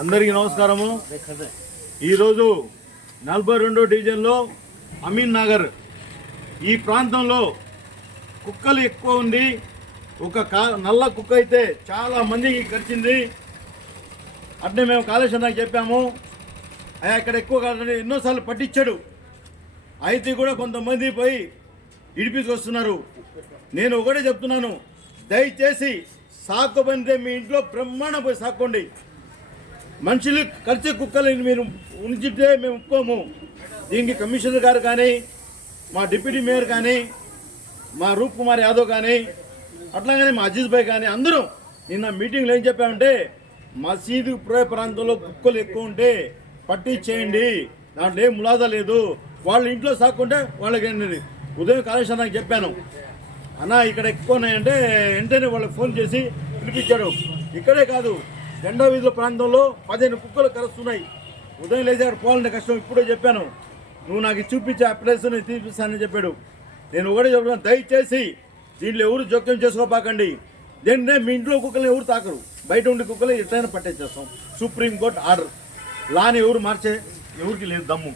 అందరికీ నమస్కారము। ఈరోజు 42వ డివిజన్లో అమీన్ నగర్ ఈ ప్రాంతంలో కుక్కలు ఎక్కువ ఉంది। ఒక నల్ల కుక్క అయితే చాలా మందికి కరిచింది। అంటే మేము కాళేశ్వరానికి చెప్పాము, ఇక్కడ ఎక్కువ కాదని ఎన్నోసార్లు పట్టించాడు। అయితే కూడా కొంతమంది పోయి ఇడిపించుకొస్తున్నారు। నేను ఒకటే చెప్తున్నాను, దయచేసి సాకుబందే మీ ఇంట్లో బ్రహ్మాండం పోయి సాక్కోండి। మనుషులు కలిసే కుక్కలు మీరు ఉంచితే మేము ఒప్పుకోము। దీనికి కమిషనర్ గారు కానీ, మా డిప్యూటీ మేయర్ కానీ, మా రూప్ కుమార్ యాదవ్ కానీ, అట్లాగనే మా అజీజ్ భాయ్ కానీ అందరూ నిన్న మీటింగ్లో ఏం చెప్పామంటే, మసీదు ప్రాంతంలో కుక్కలు ఎక్కువ ఉంటే పట్టించేయండి, దాంట్లో ఏం ములాదా లేదు, వాళ్ళ ఇంట్లో సాక్కుంటే వాళ్ళకి ఉదయం కాళేశ్వరానికి చెప్పాను, అన్న ఇక్కడ ఎక్కువ ఉన్నాయంటే వెంటనే వాళ్ళకి ఫోన్ చేసి పిలిపించాడు। ఇక్కడే కాదు, జెండా వీధుల ప్రాంతంలో 15 కుక్కలు కరుస్తున్నాయి। ఉదయం లేచి అక్కడ పోవాలంటే కష్టం। ఇప్పుడే చెప్పాను, నువ్వు నాకు చూపించే ఆ ప్లేస్ నేను తీపిస్తానని చెప్పాడు। నేను ఒకటే చెప్తున్నాను, దయచేసి దీంట్లో ఎవరు జోక్యం చేసుకోపాకండి। దేంటే మీ ఇంట్లో కుక్కలు ఎవరు తాకరు, బయట ఉండే కుక్కలు ఎట్లయినా పట్టేసేస్తాం। సుప్రీంకోర్టు ఆర్డర్, లాని ఎవరు మార్చే ఎవరికి లేదు దమ్ము।